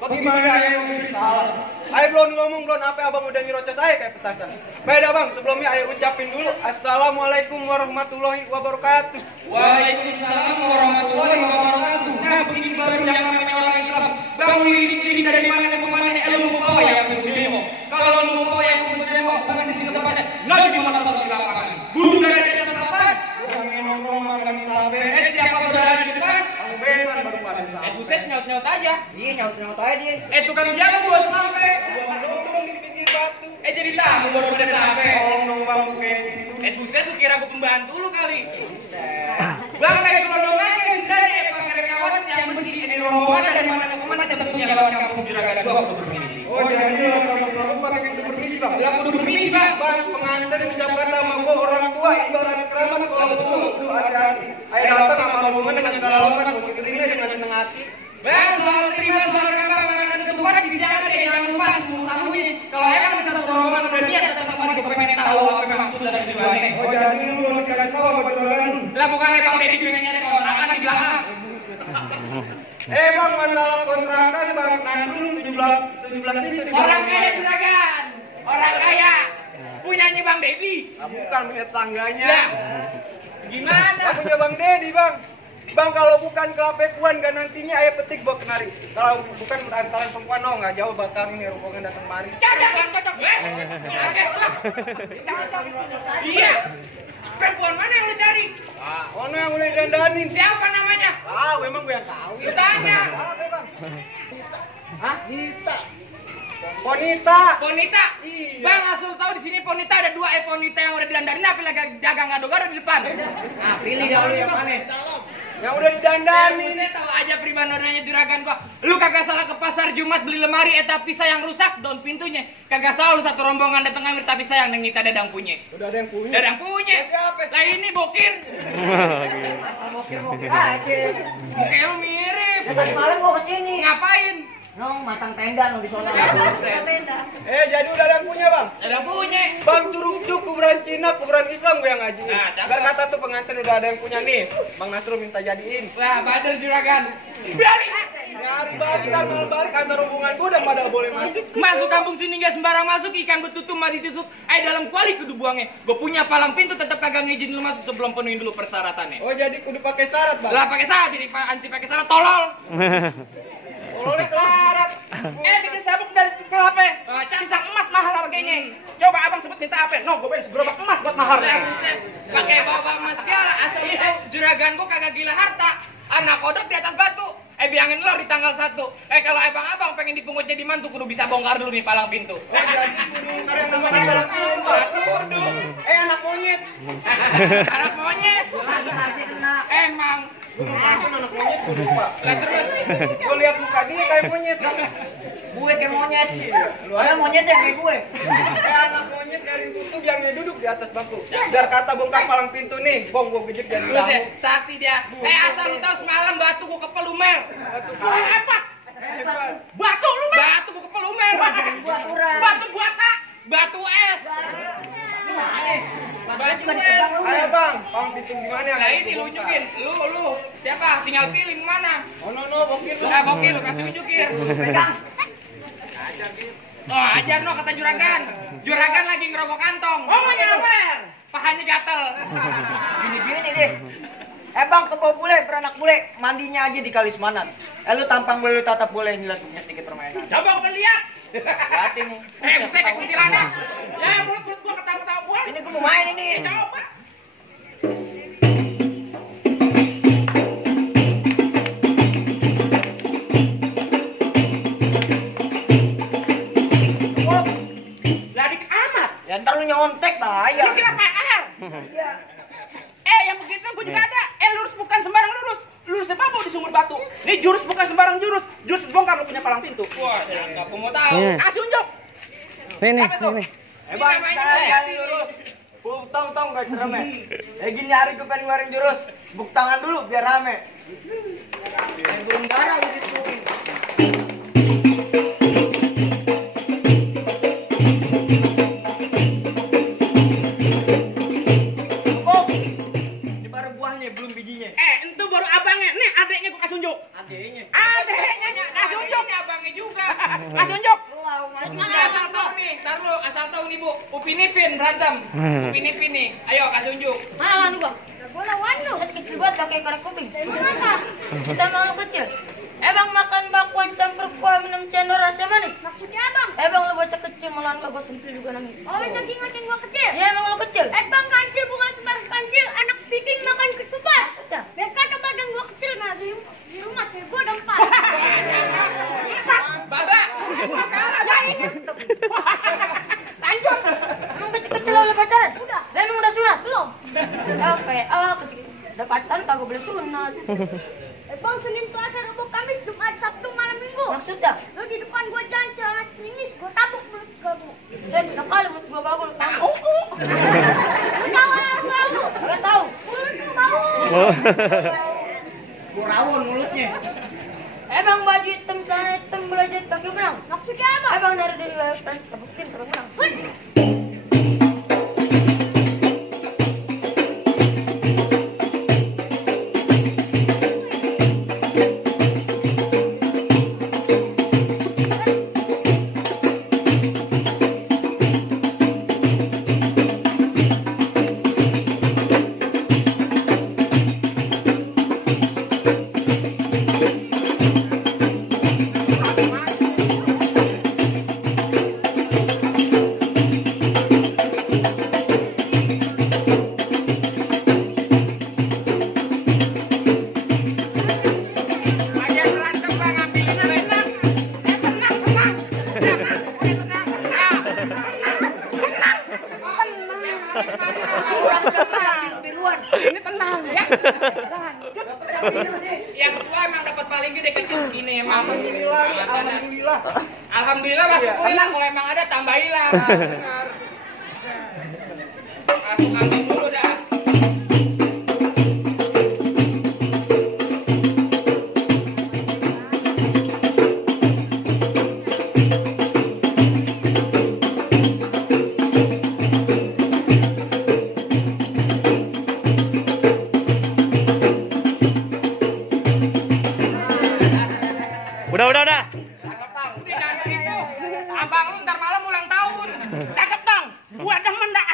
Bagaimana ayah yang salah? Ayah belum ngomong, belum apa abang udah nyerocos ayah kayak petasan. Beda bang, sebelumnya ayah ucapin dulu Assalamualaikum warahmatullahi wabarakatuh. Waalaikumsalam warahmatullahi wabarakatuh. Nah, begini baru yang namanya orang Islam. Bang diri dari mana ke mana ilmu bawa yang demo. Kalau ilmu bawa yang demo, bukan di sini tempatnya. Nabi di mana satu lapangan. Bunuh dari atas lapangan. Bukan nongkrong makan di tabe. Siapa saudara di depan? Kamu besan baru pada salah. Buset nyaut-nyaut aja. Iya nyaut aja dia. Tukang jalan gua sampai. Dorong di pinggir batu. Jadi tamu baru pada sampai. Tolong dong bang kayak gitu. Buset tuh kira gua pembantu lu kali. Bang kayak kelondongannya dari pakai kawan yang mesti ini rombongan dari mana ke mana tentunya lewat kampung Juragan gua kudu bermisi. Oh jadi kamu pakai yang bermisi bang? Lah kudu bermisi bang. Bang pengantin ucapkan nama gua orang tua ibarat keramat kalau betul ada ayah datang sama rombongan dengan segala lompat gua terima dengan senang hati. Bang soal terima soal kabar makanan ketupat di sana deh jangan lupa semua tamunya. Kalau emang di satu rombongan udah niat datang kemari gua pengen tahu apa yang maksud dari tujuannya. Oh jadi lu belum dikasih tahu apa tujuan? Lah bukannya Bang Dedi juga nyari kontrakan di belakang. Bang masalah kontrakan bang Nasrul 17 itu di Orang kaya Juragan. Orang kaya. Punyanya Bang Dedi. Bukan punya tangganya. Lah. Gimana? Punya Bang Dedi bang. Bang kalau bukan kelapekuan gak nantinya ayah petik bawa kemari. Kalau bukan berantaran perempuan no nggak jauh bakal ini rombongan datang kemari. Cocok. Iya. Perempuan mana yang lu cari? Ono yang udah dandanin. Siapa namanya? Emang gue yang tahu. Lu tanya. Hah? Ponita. Iya. Bang asal tahu di sini Ponita ada dua Ponita yang udah didandanin apa lagi dagang gado-gado di depan. Nah, pilih dahulu yang mana? Yang udah didandanin. Saya tahu aja primadonanya Juragan gua. Lu kagak salah ke pasar Jumat beli lemari pisah yang rusak daun pintunya. Kagak salah lu satu rombongan datang ngambil pisah yang ngita dadang punya. Udah ada yang punya. Dadang punya. Siapa? Lah ini bokir. Bokir aja. Bokir lu mirip. Tadi malam gua kesini. Ngapain? Nong masang tenda nong di sana. Jadi udah ada yang punya bang? Dadang punya. Bang Curug kuburan Cina, kuburan Islam gue yang ngaji. Nah, cakep. Biar kata tuh pengantin udah ada yang punya nih. Bang Nasrul minta jadiin. Wah, Badar Juragan. Biarin. Nyari balik, ntar malah balik antar hubungan gue udah pada boleh masuk. Masuk kampung sini nggak sembarang masuk, ikan betutu mati tusuk, dalam kuali kudu buangnya. Gue punya palang pintu tetap kagak ngizin lu masuk sebelum penuhin dulu persyaratannya. Oh jadi kudu pakai syarat bang? Lah pakai syarat jadi anci pakai syarat tolol. Oleh syarat. Bikin sabuk dari kelapa. Pisang emas mahal harganya. Coba abang sebut minta apa? No, gue beli segerobak emas buat mahalnya. Pakai bawa emas segala, asal lu tahu juragan gue kagak gila harta. Anak kodok di atas batu. bilangin lo di tanggal 1. Kalau abang-abang pengen dipungut jadi mantu kudu bisa bongkar dulu nih palang pintu. Oh, jadi kudu bongkar yang namanya palang pintu. Kudu. Anak monyet. Anak monyet. Masih kena. Emang. Anak monyet kudu, Pak. Lah terus Gue lihat muka dia kayak monyet. Gue kayak monyet. Lu aja monyetnya kayak gue. Kayak anak monyet dari tutup yang duduk di atas bangku. Biar kata bongkar palang pintu nih, bong gue gejek dan terus ya, sakti dia. Asal lu tahu semalam batu gua kepel lumer. Hebat. Batu lumer. Batu gua kepel lumer. Batu buata. Batu es. Batu es. Ayo bang, palang pintu gimana? Lah ini lu unjukin. Lu. Siapa? Tinggal pilih mana. Oh no, bokir lu. Bokir lu kasih unjukin. Oh, ajar no kata juragan. Juragan lagi ngerokok kantong. Oh, mau nyawer. Pahanya gatel. Gini deh. Bang, kebawa bule, beranak bule, mandinya aja di Kali Semanan. Lu tampang bule, lu tatap bule, nyilat-nyilat sedikit permainan. Coba gua lihat. Liatin nih. Buset kayak kuntilanak. Ya, mulut gua ketawa-tawa gua. Ini gua mau main ini. Coba. Ladik amat. Ya ntar lu nyontek bahaya. Ini kira PR. Iya. Yang begitu gue juga ada. Lurus bukan sembarang lurus. Lurusnya babo di sumur batu. Ini jurus bukan sembarang jurus. Jurus bongkar lu punya palang pintu. Wah, enggak mau tahu. Kasih unjuk. Ini. Bang, kali lurus. Tong gak rame. Gini hari gue pengen ngeluarin jurus. Buk tangan dulu biar rame. Burung darah lu dituin. Ini baru buahnya, belum bijinya. Itu baru abangnya. Nih adeknya gue kasih unjuk. Adeknya. Adeknya kasih unjuk. Ini abangnya juga. Kasih unjuk. Asal tahu nih, ntar lu asal tahu nih Bu, Upin Ipin berantem. Upin Ipin nih, ayo kasih unjuk. Mana lu gua? Gua lawan lu. Kecil banget pakai korek kuping. Kenapa? Kita mau kecil. Bang makan bakwan campur kuah minum cendol rasa manis. Maksudnya abang? Bang lu bocah kecil malah gua sentil juga nangis. Oh, jadi ngaceng gua kecil? Ya emang lu kecil. Bang kancil bukan sembarang kancil, anak piking makan ketupat. Biar kata badan gua kecil nggak di rumah cewek gua ada 4. Baba, gua kalah gak inget. Lanjut. Emang kecil-kecil lu pacaran? Udah. Dan emang udah sunat belum? Kecil. Udah pacaran kagak boleh sunat. Bang, Senin, Selasa, Rabu, Kamis, Jumat, Sabtu, malam Minggu. Maksudnya? Lu di depan gua jangan celana klinis, gua tabuk mulut kamu. Saya tidak kali mulut gua gagal. Tahu. Lu tahu apa lu? Enggak tahu. Mulut lu bau. Gua rawon mulutnya. Bang baju hitam, celana hitam, belajar kaki benang. Maksudnya apa? Bang dari kan tabukin sampai benang. Ini tenang ya. Yang tua emang dapat paling gede kecil segini emang. Alhamdulillah. Alhamdulillah lah syukurlah kalau emang ada tambahilah. Masuk dulu dah. Udah. Cakep tang, udah jangan begitu. Abang lu ntar malam ulang tahun. Cakep tang, gua demen dah.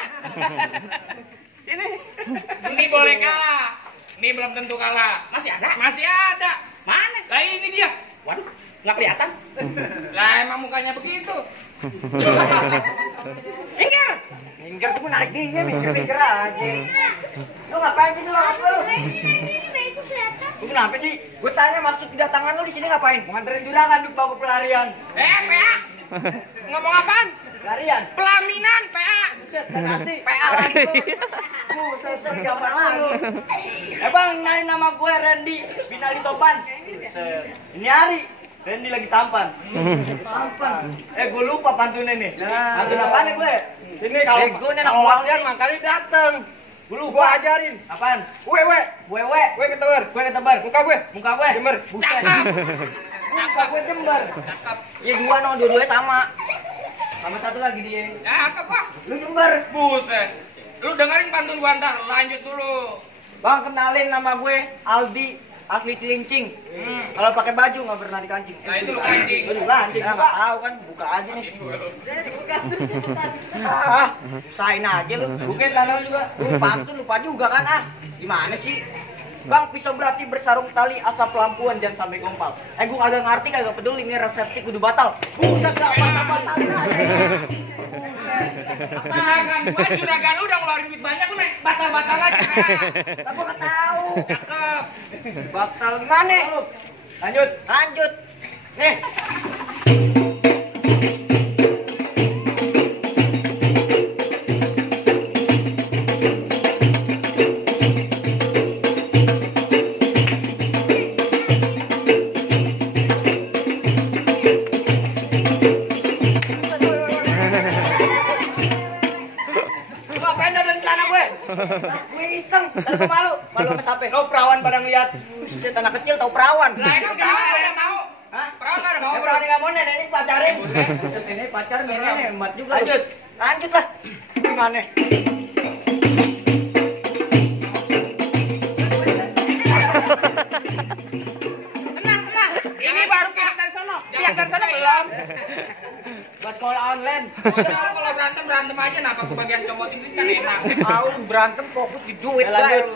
Ini boleh kalah. Ini belum tentu kalah. Masih ada? Masih ada. Mana? Lah ini dia. Waduh, nggak kelihatan. Lah emang mukanya begitu. Minggir. Minggir tuh narik dia, minggir aja. Lu ngapain sih lu? Lu kenapa sih? Gue tanya maksud kedatangan lu di sini ngapain? Mau nganterin juragan di bawah pelarian. PA. Ngomong apaan? Pelarian. Pelaminan, PA. Nanti PA lagi lu. Sesek gambar lu. Bang, nari nama gue Randy Binali Topan. Ini hari Randy lagi tampan. Tampan. Gue lupa pantunnya nih. Pantun apaan nih gue? Sini kalau gue nih anak latihan makanya dateng. Gua ajarin. Apaan? Wewe ketebar. Gue ketebar. Muka gue. Jember. Buset. Muka gue jember. Ya dua-duanya sama. Sama satu lagi dia. Cakep, Pak. Lu jember. Buset. Lu dengerin pantun gua ntar, lanjut dulu. Bang, kenalin nama gue Aldi, asli Cilincing. Kalau pakai baju nggak pernah dikancing. Nah, itu lu kancing. Lu kancing, nggak tahu kan? Buka aja nih. Usahain aja lu. Bukan tanah juga. Lu pantun lupa juga kan ah? Gimana sih? Bang, pisau berarti bersarung tali asap lampuan jangan sampai gompal. Gue kagak ngerti kagak peduli ini resepsi kudu batal. Buset gak batal-batalin aja. Juragan lu udah ngeluarin duit banyak lu, batal-batal aja. Tapi gua nggak tahu. Cakep. Batal gimana? Lanjut. Nih. Gue iseng, dan gue malu sama siapa? Lo perawan pada ngeliat. Buset, anak kecil tau perawan. Lah itu ada tahu. Hah? Perawan ada mau. Perawan nggak mau nenek ini pacarin. Buset, ini pacar nenek hemat juga. Lanjut lah. Gimana? Tenang. Ini baru pihak dari sono. Pihak dari sono belum. Buat sekolah online. Kalau berantem aja, kenapa aku bagian comotin duit kan enak. Tahu berantem fokus di duit. Lanjut.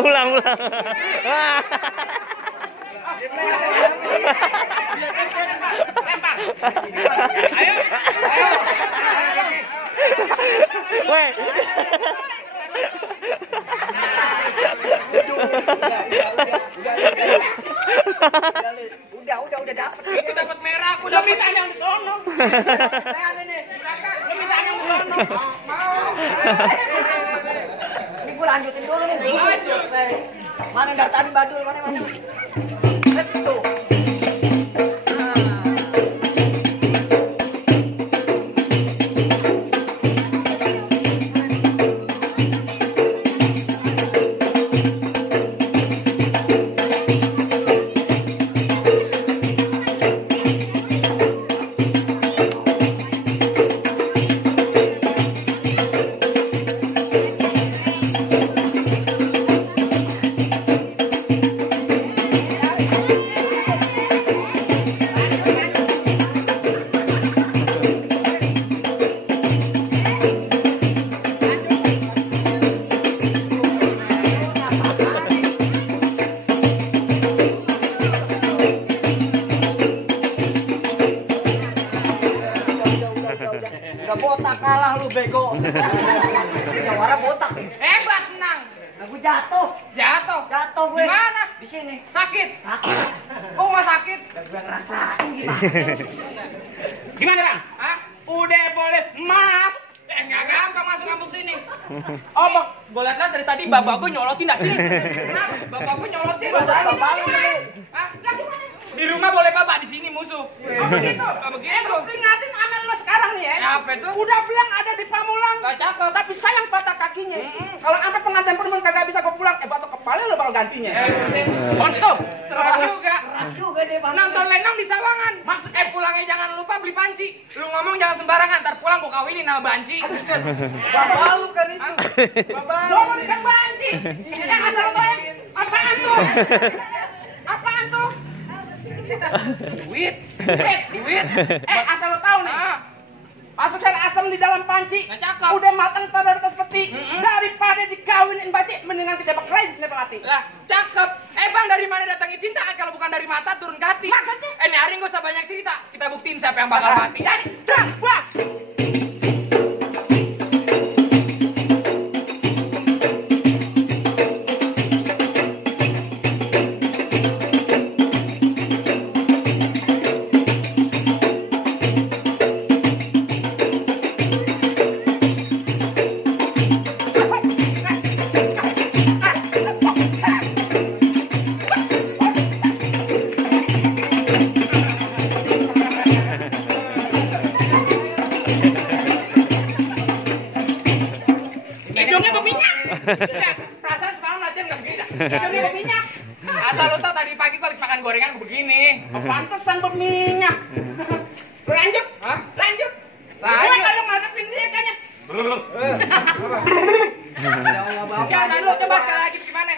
Ulang. Ayo. Weh. Udah dapet. Itu dapat merah, aku udah minta yang di sono. Lu minta yang di sono. Mau. Ini gue lanjutin dulu nih. Lanjut. Mana dari tadi badul mana? Itu. Udah botak kalah lu bego. Nyawara botak. Hebat, menang. Nah, gue jatuh. Jatuh gue. Di mana? Di sini. Sakit. Sakit. Oh, nggak sakit. Gue ngerasain gimana. Gimana, Bang? Hah? Udah boleh mas. Nggak gampang masuk kampung sini. Oh, Bang, gue lihat dari tadi bapak gue nyolotin nggak sini? Kenapa? Bapak gue nyolotin. Bapak lu dulu. Hah? Lah gimana? Di rumah boleh bapak, di sini musuh. Oh begitu? Oh begitu. Peringatin amal lo sekarang nih ya. Apa itu? Udah bilang ada di Pamulang. Gak cakep. Tapi sayang patah kakinya. Kalau sampai pengantin perempuan kagak bisa gue pulang, batok kepala lo bakal gantinya. Oh itu. Serah juga. Keras juga deh bang. Nonton lenong di Sawangan. Maksud pulangnya jangan lupa beli panci. Lu ngomong jangan sembarangan, ntar pulang gua kawinin nama banci. Bapak lu kan itu. Bapak. Gua mau nikah banci. Asal lo ya. Apaan tuh? Apaan tuh? Duit. Asal lo tahu nih. Masuk cara asam di dalam panci. Udah matang taruh di atas peti. Dari Mendingan kita sepak raja sini pelatih. Lah, cakep. Bang, dari mana datangnya cinta? Kalau bukan dari mata turun ke hati. Maksudnya? Ini hari nggak usah banyak cerita. Kita buktiin siapa yang bakal mati. Jadi, wah. Hidungnya berminyak. Perasaan semalam latihan nggak begini. Hidungnya berminyak. Asal lu tau tadi pagi gua habis makan gorengan begini. Pantesan berminyak. Lanjut. Hah? Lanjut. Gua kalau ngadepin dia kayaknya. Ya, tadi lu coba sekali lagi gimana?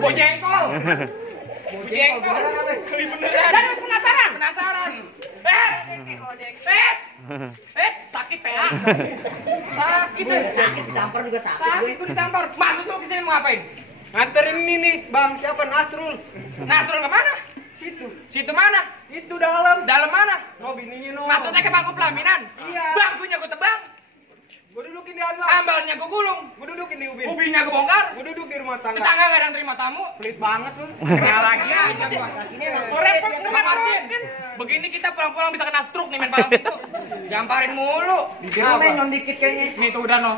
Bojengkol. Bojengkol. Dan masih penasaran? Penasaran. Sakit PA. Sakit Ditampar juga sakit. Sakit gua ditampar. Maksud lu kesini mau ngapain? Nganterin ini nih, Bang. Siapa? Nasrul. Nasrul kemana? Situ. Situ mana? Itu dalam. Dalam mana? No, bininya no. Maksudnya ke bangku pelaminan? Iya. Bangkunya gua tebang. Gue dudukin di alma. Ambalnya gua gulung. Gue dudukin di ubin. Ubinya gua bongkar. Gue duduk di rumah tangga. Tetangga gak ada yang terima tamu. Pelit banget lu. Kenal lagi aja gua. Mau repot lu Martin. Begini kita pulang-pulang bisa kena stroke nih main palang pintu. Jamparin mulu. Dikira menyon dikit kayaknya. Nih tuh udah no.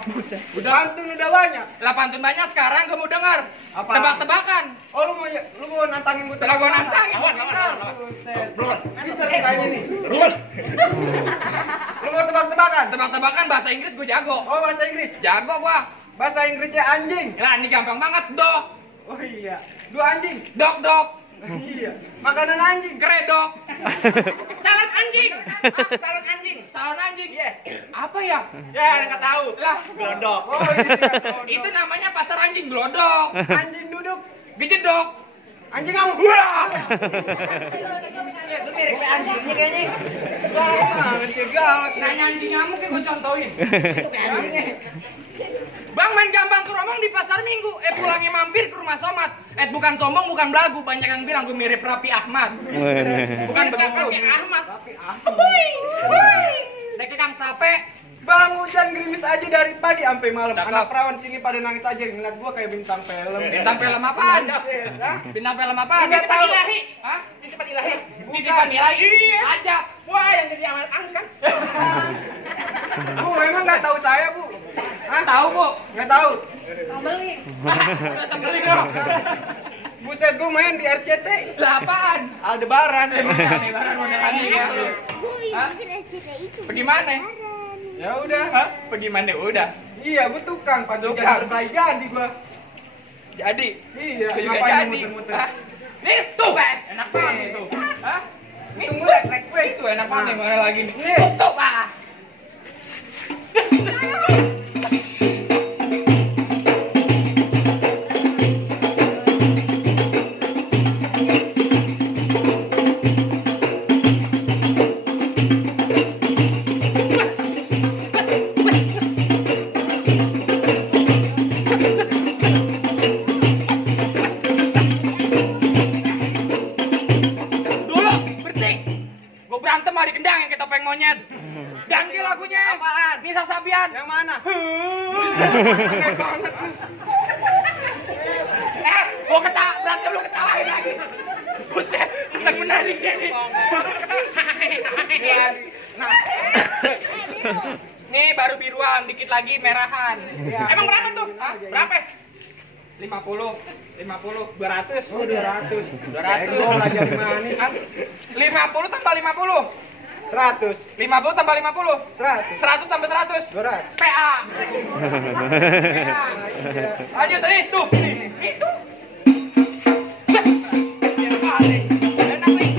Udah pantun udah banyak. Lah pantun banyak sekarang gua mau dengar. Apa? Tebak-tebakan. Oh lu mau nantangin gue? Lah gua nantangin gua pintar. Pintar kayaknya nih. Lu mau tebak-tebakan? Tebak-tebakan bahasa Inggris gua jago. Oh bahasa Inggris. Jago gua. Bahasa Inggrisnya anjing. Lah ini gampang banget. Dog. Oh iya. Dua anjing. Dog. Iya. Makanan anjing. Kredok. Salad anjing. Salad anjing. Salad anjing. Iya. Apa ya? Ya, enggak tahu. Lah, glodok. Oh iya. Itu namanya pasar anjing glodok. Anjing duduk. Gejedok. Anjing kamu. Wah. Lu mirip kayak anjingnya kayaknya. Banget ya galak. Nanya anjing nyamuk ya gua contohin. Kayak anjingnya. Bang main gambang keromong di pasar Minggu. Pulangnya mampir ke rumah Somad. Bukan sombong, bukan belagu. Banyak yang bilang gue mirip Raffi Ahmad. Bukan begitu. Raffi Ahmad. Hui. Dek Kang Sape. Bang, hujan gerimis aja dari pagi sampai malam. Cakep. Anak perawan sini pada nangis aja ngeliat gua kayak bintang film. Bintang film apaan? Hah? Bintang film apaan? Nggak tahu. Ilahi. Hah? Titipan Ilahi. Bukan. Titipan Ilahi. Iya. Aja. Wah, yang jadi amal angst kan? Bu, emang nggak tahu saya, Bu? Hah? Tahu, Bu. Nggak tahu. Beli. Udah tembeli dong. Buset, gua main di RCT. Lah apaan? Aldebaran. Lebaran beneran nih ya. Hah? Pergi mana? Ya udah. Hah? Pergi mana udah? Iya, gua tukang panjang Tukang. terbaik jadi gua. Jadi. Iya, Gua juga ngapain jadi. muter-muter? Hah? Nih, tuh kan. Enak banget tuh. Hah? Nih, Tunggu, tuh. rek, weh. Itu enak banget nih, mana lagi nih? Nih. Tutup ah. Dulu, berhenti. Gue berantem sama di kendang yang kayak topeng monyet. Ganti lagunya. Apaan? Nisa Sabian. Yang mana? Gue berantem lu ketawain lagi. Buset, seneng menarik dia nih. Nih baru biruan, dikit lagi merahan. Emang berapa tuh? Hah? Berapa? 50, 200. Oh, 200. 200. Gua belajar di mana nih? 50 tambah 50. 100. 50 tambah 50. 100. 100 tambah 100. 200. PA. Lanjut tadi tuh. Itu. Yang paling enak nih.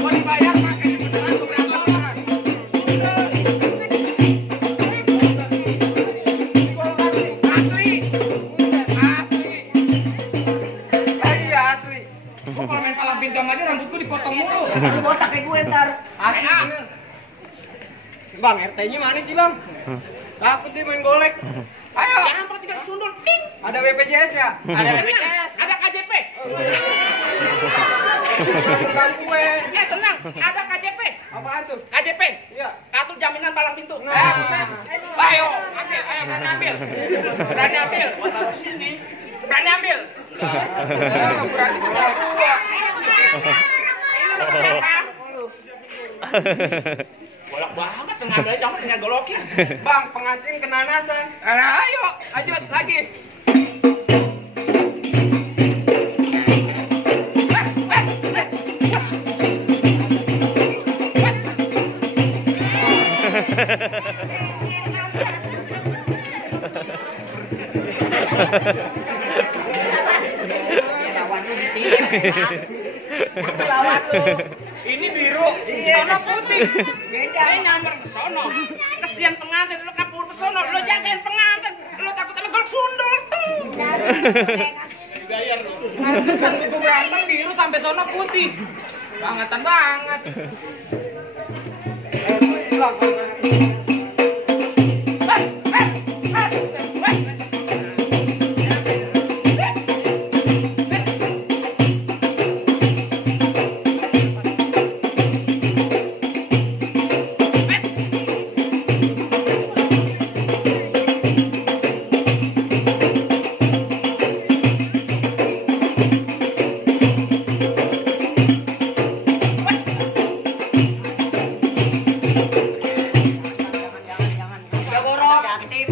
Gua dibayar pakai beneran gua berantakan. Asli. Asli. Iya asli. Gua kalau main palang pintu sama dia rambut gua dipotong mulu. Lu botak kayak gue ntar. Asli. Bang, RT-nya mana sih bang? Takut dia main golek. Ayo, jangan pernah tinggal sundul. Ting. Ada BPJS ya? Ada BPJS, ada KJP. Bang gue. Tenang, ada KJP. Apaan tuh? KJP. Iya. Kartu jaminan palang pintu. Nah. Ayo, ambil, ayo berani ambil. Berani ambil. Gua taruh sini. Berani ambil. Berani. Bolak banget ngambil jangan tinggal golokin. Bang, pengantin kena nasan. Ayo, lanjut lagi. Lawan lu di sini. Lawan lu. Ini biru, sono putih. Beda. Nyamber ke sono. Kesian pengantin lu kabur ke sono, lu jagain pengantin. Lu takut sama golok sundul. Bayar lu. Pantesan itu berantem biru sampai sono putih. Bangetan banget.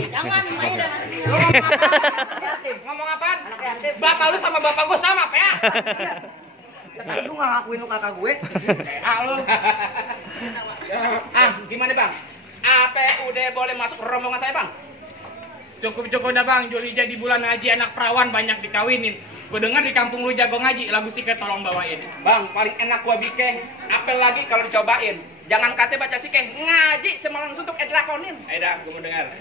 Jangan main dengan Ngomong apaan? Bapak lu sama bapak gua sama, Pak ya? Tapi lu nggak ngakuin lu kakak gue. Lu. Gimana bang? Apa udah boleh masuk rombongan saya bang? Cukup dah bang, Juli jadi bulan ngaji anak perawan banyak dikawinin. Gue dengar di kampung lu jago ngaji, lagu sike tolong bawain. Bang, paling enak gua bikin. Apel lagi kalau dicobain. Jangan kate baca sike, ngaji semalam suntuk lakonin. Ayo dah, gue mau dengar.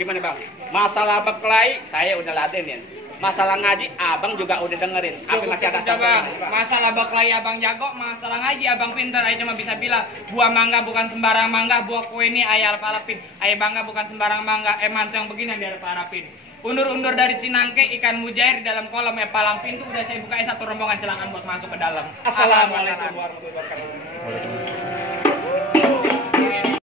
Gimana bang? Masalah berkelahi saya udah ladenin. Masalah ngaji abang juga udah dengerin. Apa masih ada bang? Masalah berkelahi abang jago, masalah ngaji abang pintar. Saya cuma bisa bilang, buah mangga bukan sembarang mangga, buah kue ini ayah parapin. Ayah bangga bukan sembarang mangga, mantu yang begini yang diharapin. Undur-undur dari Cinangke, ikan mujair di dalam kolam palang pintu udah saya buka satu rombongan, silakan buat masuk ke dalam. Assalamualaikum warahmatullahi wabarakatuh.